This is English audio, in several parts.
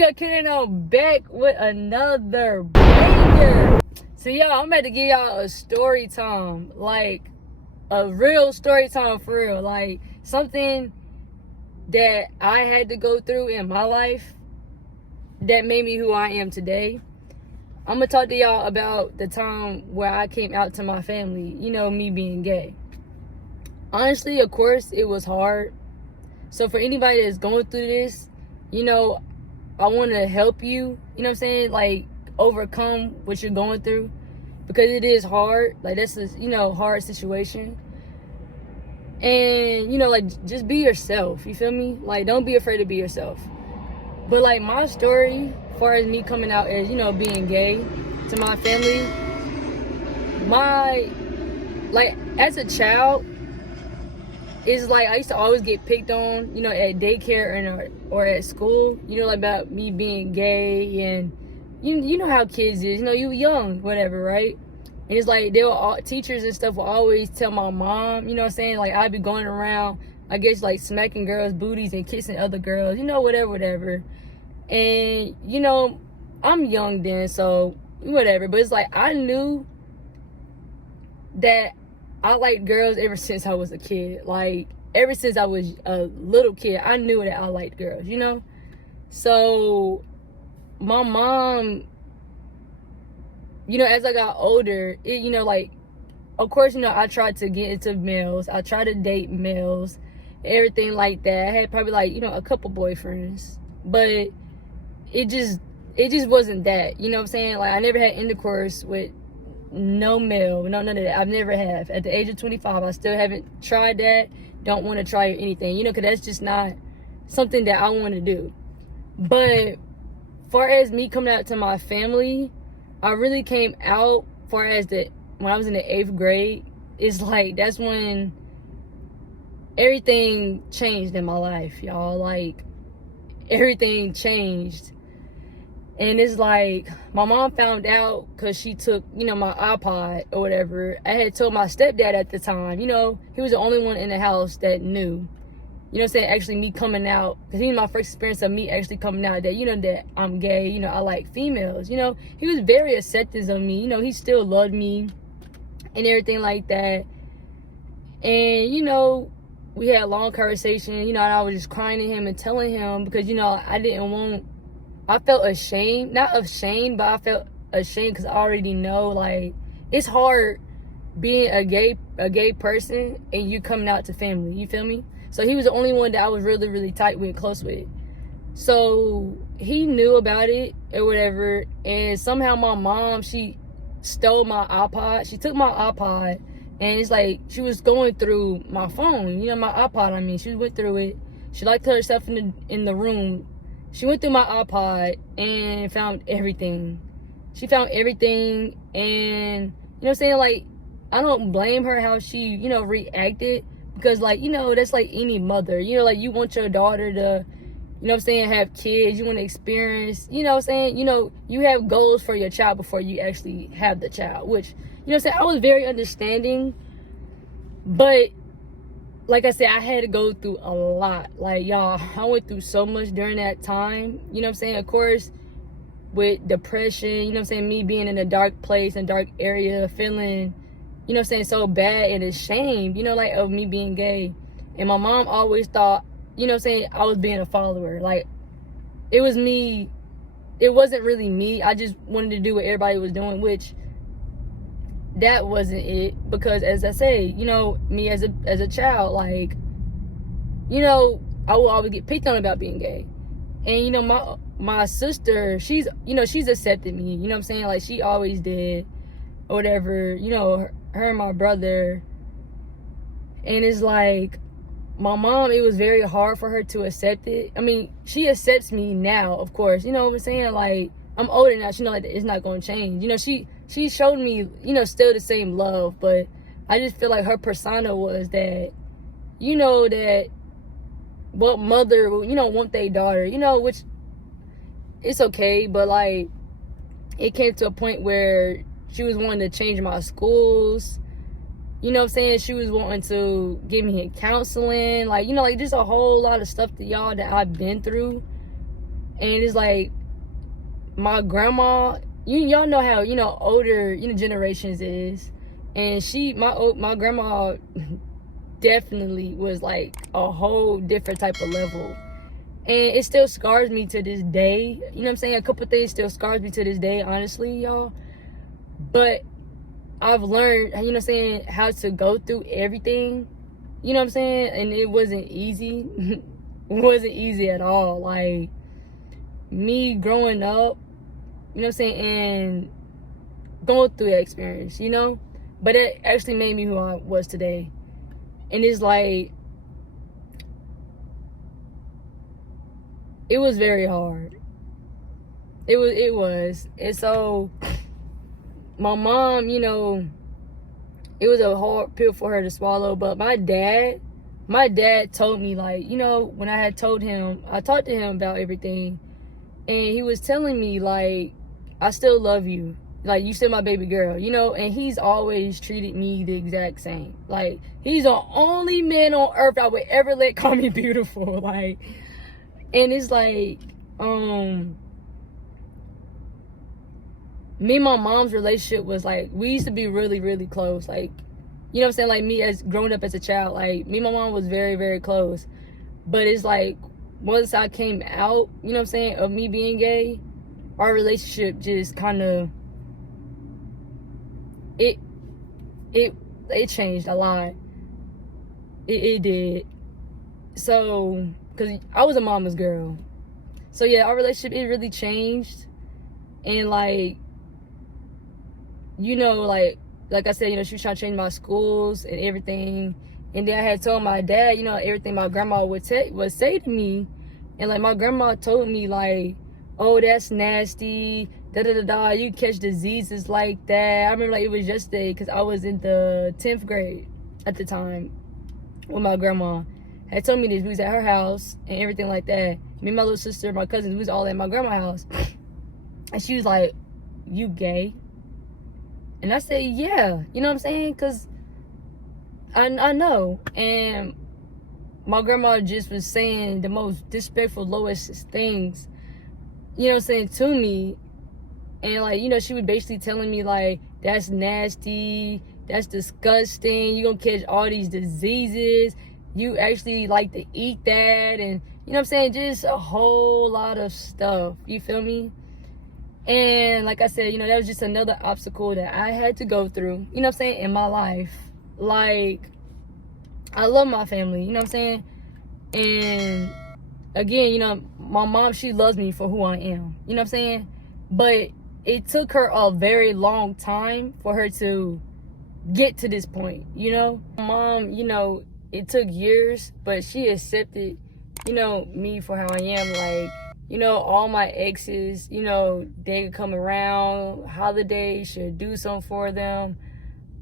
got kidding on back with another banger. So y'all, I'm about to give y'all a story time, like a real story time for real, like something that I had to go through in my life that made me who I am today. I'm gonna talk to y'all about the time where I came out to my family, me being gay. Honestly, of course, it was hard. So for anybody that's going through this, I want to help you, like overcome what you're going through, because it is hard. Like, that's a, hard situation. And, like, just be yourself, you feel me? Like, don't be afraid to be yourself. But, like, my story, as far as me coming out as, being gay to my family, as a child, it's like I used to always get picked on, at daycare or at school, like about me being gay, and you know how kids is, you young, whatever, right? And it's like teachers and stuff will always tell my mom, like I'd be going around, I guess, like smacking girls' booties and kissing other girls, whatever. And I'm young then, so whatever. But it's like I knew that I liked girls ever since I was a kid. Like, ever since I was a little kid, I knew that I liked girls, So, my mom, as I got older, of course, I tried to get into males. I tried to date males, everything like that. I had probably, a couple boyfriends. But it just wasn't that, what I'm saying? Like, I never had intercourse with no male, none of that. I've never have. At the age of 25, I still haven't tried that. Don't want to try anything, because that's just not something that I want to do. But far as me coming out to my family, I really came out far as when I was in the 8th grade. It's like, that's when everything changed in my life, y'all. Like, everything changed. And it's like, my mom found out because she took, my iPod or whatever. I had told my stepdad at the time, he was the only one in the house that knew, actually me coming out. Because he was my first experience of me actually coming out that, that I'm gay, I like females. He was very accepting of me. He still loved me and everything like that. And, we had a long conversation, and I was just crying to him and telling him because, I felt ashamed, not ashamed, but I felt ashamed because I already know, like, it's hard being a gay person and you coming out to family, you feel me? So he was the only one that I was really, really tight with, close with. So he knew about it or whatever, and somehow my mom, she stole my iPod. She took my iPod, and it's like she was going through my phone, my iPod, she went through it. She locked herself in the room. She went through my iPod and found everything. She found everything, and, like, I don't blame her how she, reacted, because, like, that's like any mother, like, you want your daughter to, have kids, you want to experience, you have goals for your child before you actually have the child, which, I was very understanding, but like I said, I had to go through a lot. Like, y'all, I went through so much during that time. Of course, with depression, me being in a dark place, in a dark area, feeling, so bad and ashamed, of me being gay. And my mom always thought, I was being a follower. Like, it was me. It wasn't really me. I just wanted to do what everybody was doing, which that wasn't it, because as I say, me as a child, like, I will always get picked on about being gay. And my sister, she's accepted me, like, she always did, or whatever, her and my brother. And it's like, my mom, it was very hard for her to accept it. She accepts me now, of course, what I'm saying? Like, I'm older now, she know, like, it's not going to change. She showed me, still the same love, but I just feel like her persona was that, that what mother, want their daughter, which it's okay, but, like, it came to a point where she was wanting to change my schools, She was wanting to give me counseling, like, like, just a whole lot of stuff that y'all that I've been through. And it's like my grandma, y'all know how, older, generations is. And my grandma definitely was like a whole different type of level. And it still scars me to this day. You know what I'm saying? A couple things still scars me to this day, honestly, y'all. But I've learned, you know what I'm saying, how to go through everything. You know what I'm saying? And it wasn't easy. It wasn't easy at all. Like, me growing up, you know what I'm saying, and going through that experience, But it actually made me who I was today. And it's like, it was very hard. It was. And so, my mom, it was a hard pill for her to swallow. But my dad told me, like, when I talked to him about everything. And he was telling me, like, I still love you. Like, you still my baby girl, And he's always treated me the exact same. Like, he's the only man on earth I would ever let call me beautiful. Like, and it's like, me and my mom's relationship was like, we used to be really, really close. Like, you know what I'm saying? Like, me as growing up as a child, like, me and my mom was very, very close. But it's like, once I came out, you know what I'm saying, of me being gay, our relationship just kind of, it changed a lot. It did. So, because I was a mama's girl. So, yeah, our relationship, it really changed. And, like, like I said, she was trying to change my schools and everything. And then I had told my dad, everything my grandma would say to me. And, like, my grandma told me, like, oh, that's nasty, da-da-da-da, you catch diseases like that. I remember, like, it was yesterday because I was in the 10th grade at the time with my grandma. Had told me this. We was at her house and everything like that. Me and my little sister, my cousins, we was all at my grandma's house. And she was like, you gay? And I said, yeah. You know what I'm saying? Because I know. And my grandma just was saying the most disrespectful, lowest things, you know what I'm saying, to me. And, like, she was basically telling me, like, that's nasty, that's disgusting, you gonna catch all these diseases, you actually like to eat that, and, you know what I'm saying, just a whole lot of stuff, you feel me? And, like I said, that was just another obstacle that I had to go through, you know what I'm saying, in my life. Like, I love my family, you know what I'm saying? And, again, my mom, she loves me for who I am, you know what I'm saying? But it took her a very long time for her to get to this point, Mom, it took years, but she accepted, me for how I am. Like, all my exes, they could come around, holidays should do something for them,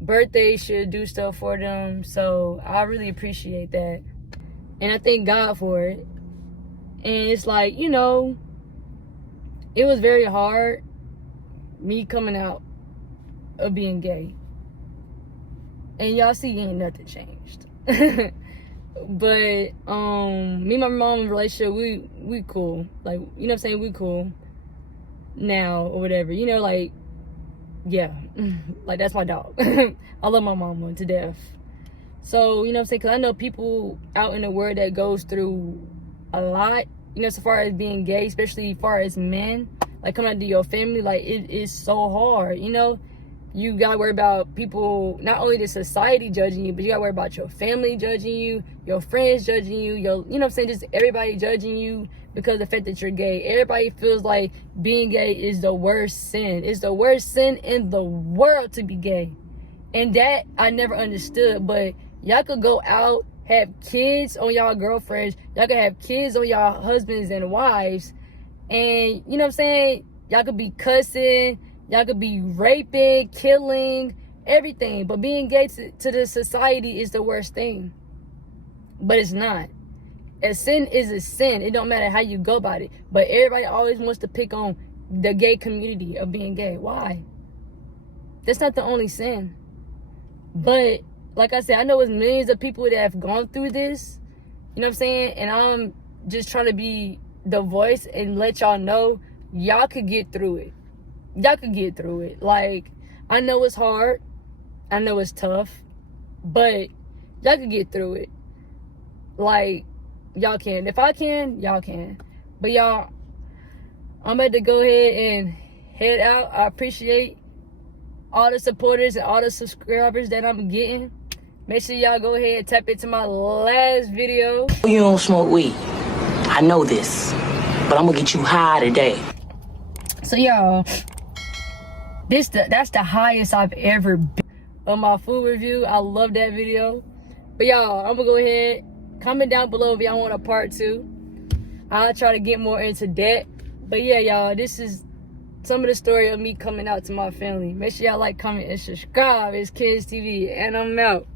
birthdays should do stuff for them. So I really appreciate that. And I thank God for it. And it's like, it was very hard, me coming out of being gay. And y'all see, ain't nothing changed. But, me and my mom's relationship, we cool. Like, you know what I'm saying? We cool now or whatever. Like, yeah. Like, that's my dog. I love my mama to death. So, you know what I'm saying? Because I know people out in the world that goes through a lot, so far as being gay, especially as far as men, like, coming out to your family, like, it is so hard, You gotta worry about people, not only the society judging you, but you gotta worry about your family judging you, your friends judging you, you know what I'm saying, just everybody judging you because of the fact that you're gay. Everybody feels like being gay is the worst sin. It's the worst sin in the world to be gay. And that I never understood, but y'all could go out, have kids on y'all girlfriends, y'all could have kids on y'all husbands and wives, and, you know what I'm saying, y'all could be cussing, y'all could be raping, killing, everything. But being gay to the society is the worst thing. But it's not. A sin is a sin. It don't matter how you go about it. But everybody always wants to pick on the gay community of being gay. Why? That's not the only sin. But, like I said, I know there's millions of people that have gone through this. You know what I'm saying? And I'm just trying to be the voice and let y'all know y'all could get through it. Y'all could get through it. Like, I know it's hard. I know it's tough. But y'all could get through it. Like, y'all can. If I can, y'all can. But y'all, I'm about to go ahead and head out. I appreciate all the supporters and all the subscribers that I'm getting. Make sure y'all go ahead and tap into my last video. You don't smoke weed. I know this. But I'm gonna get you high today. So y'all, that's the highest I've ever been on my food review. I love that video. But y'all, I'm gonna go ahead, comment down below if y'all want a part 2. I'll try to get more into that. But yeah, y'all, this is some of the story of me coming out to my family. Make sure y'all like, comment, and subscribe. It's Kids TV, and I'm out.